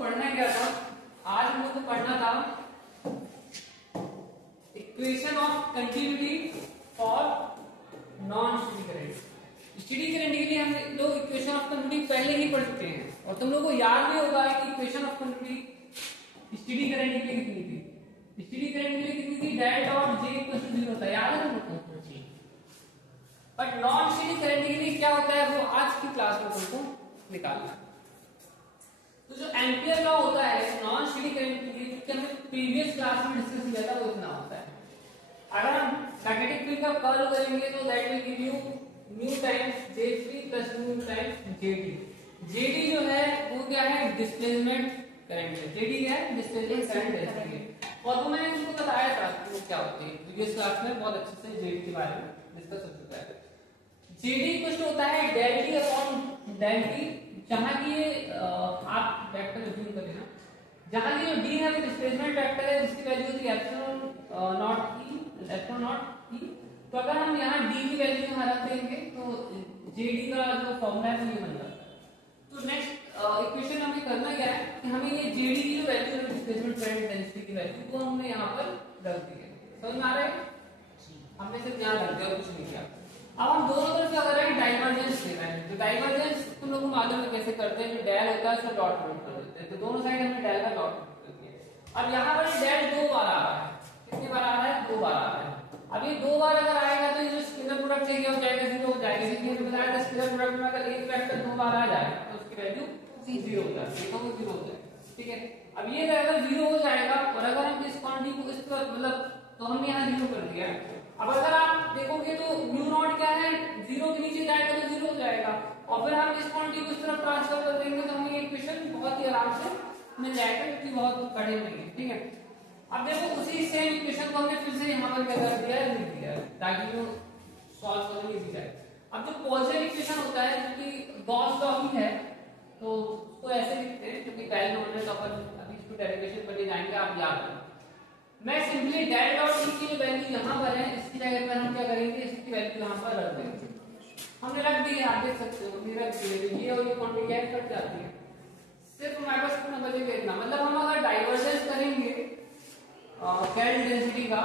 पढ़ना क्या था, आज हम लोग को पढ़ना था equation of continuity for non steady current. Steady current के लिए हम लोग इक्वेशन ऑफ कंटिन्यूटी पहले ही पढ़ चुके हैं और तुम लोगों को याद भी होगा कि equation of continuity steady current के लिए कितनी थी। स्टेडी करंट के लिए कितनी थी, del dot J equal to 0 था, याद है तुमको। बट नॉन स्टेडी करंट के लिए क्या होता है वो आज की क्लास में तुमको निकालना है। तो जो एम्पियर लॉ होता है नॉन स्टेडी करंट के लिए, जो हमने प्रीवियस क्लास में डिस्कस किया था, वो इतना होता है। अगर हम मैग्नेटिक फील्ड का कर्ल करेंगे तो that will give you mu times J3 plus mu times JD। JD जो है वो क्या है, डिस्प्लेसमेंट करंट है। JD क्या है, डिस्प्लेसमेंट करंट है। और वो मैंने तुमको बताया था कि वो क्या होती है, प्रीवियस क्लास में बहुत अच्छे से JD के बारे में डिस्कस हो चुका है। JD कुछ होता है del t upon del t, जहां की ये आप वेक्टर अज्यूम करें ना, जहां की जो D है वो डिस्प्लेसमेंट वेक्टर है जिसकी वैल्यू होती है एप्सिलॉन नॉट E। तो अगर हम यहाँ D की वैल्यू यहाँ रख देंगे तो JD का जो फॉर्मूला है वो ये बन जाता है। तो नेक्स्ट इक्वेशन हमें करना क्या है कि हमें ये JD की जो वैल्यू है डिस्प्लेसमेंट करंट डेंसिटी की वैल्यू को हमने यहाँ पर रख दी है। समझ में आ रहा है, हमने सिर्फ यहाँ रख दिया, कुछ नहीं किया। अब हम दोनों तरफ क्या कर रहे हैं, डाइवर्जेंस ले रहे हैं। तो डाइवर्जेंस तुम लोगों को मालूम है कैसे करते हैं, जो डेल होता है उसका डॉट प्रोडक्ट कर देते हैं। तो दोनों साइड हमने डेल का डॉट प्रोडक्ट कर दिया। अब यहाँ पर डेल 2 बार आ रहा है, कितनी बार आ रहा है, 2 बार आ रहा है। अब ये 2 बार अगर आएगा तो ये जो स्केलर प्रोडक्ट है क्या हो जाएगा, 0 हो जाएगा। इसलिए हमने बताया था स्केलर प्रोडक्ट में अगर एक वेक्टर 2 बार आ जाए तो उसकी वैल्यू 0 हो जाती है, तो वो 0 हो जाएगा। ठीक है, अब ये अगर 0 हो जाएगा और अगर हम इस क्वांटिटी को इस तरह मतलब तो हमने यहाँ 0 कर दिया। अब अगर आप देखोगे तो म्यू नॉट क्या है, 0 के नीचे जाएगा तो 0 हो जाएगा और फिर हम इस क्वांटिटी को इस तरफ ट्रांसफर कर देंगे तो हमें ये इक्वेशन बहुत ही आराम से मिल जाएगा, क्योंकि बहुत कठिन नहीं है। ठीक है, अब देखो उसी सेम इक्वेशन को हमने फिर से यहाँ पर क्या कर दिया है, लिख दिया है ताकि वो सॉल्व करने इजी जाए। अब जो पॉजिटिव इक्वेशन होता है जो कि गॉस लॉ की है तो उसको ऐसे लिखते हैं, क्योंकि डेल नॉट है तो अपन अभी इसको डेरिवेशन करने जाएंगे, आप याद रखो। मैं सिंपली डेल डॉट ई की जो वैल्यू यहाँ पर है इसकी जगह पर हम क्या करेंगे, इसकी वैल्यू यहाँ पर रख देंगे। हमने रख दी है, आप देख सकते हो हमने रख दी है, ये और ये क्वांटिटी क्या कट जाती है। सिर्फ हमारे पास कितना बचेगा इतना, मतलब हम अगर डाइवर्जेंस करेंगे करंट डेंसिटी का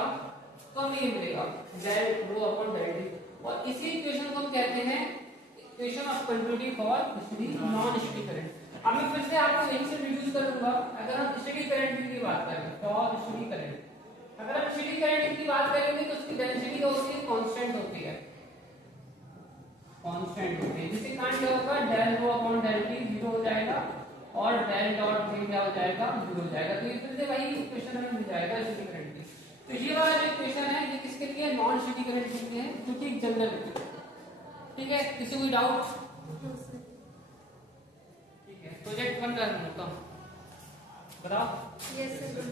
तो हमें ये मिलेगा del rho upon del t. और इसी इक्वेशन को हम कहते हैं equation of continuity for non steady current. अब मैं फिर से आपको यहीं से रिड्यूस करूंगा। अगर हम स्टेडी करंट की बात करें फॉर स्टेडी करंट, अगर हम स्टेडी करंट की बात करेंगे तो उसकी डेंसिटी क्या होती है, कांस्टेंट होती है, कांस्टेंट होती है। जिसके कारण क्या होगा, del rho upon del t 0 हो जाएगा और डेल डॉट भी क्या हो जाएगा, 0 हो जाएगा। तो ये फिर से वही इक्वेशन हमें मिल जाएगा स्टेडी करंट की। तो ये वाला जो इक्वेशन है ये किसके लिए, नॉन स्टेडी करंट के लिए है, जो कि जनरल है। ठीक है, किसी कोई डाउट? ठीक है, प्रोजेक्ट बन रहा है बताओ। Yes sir.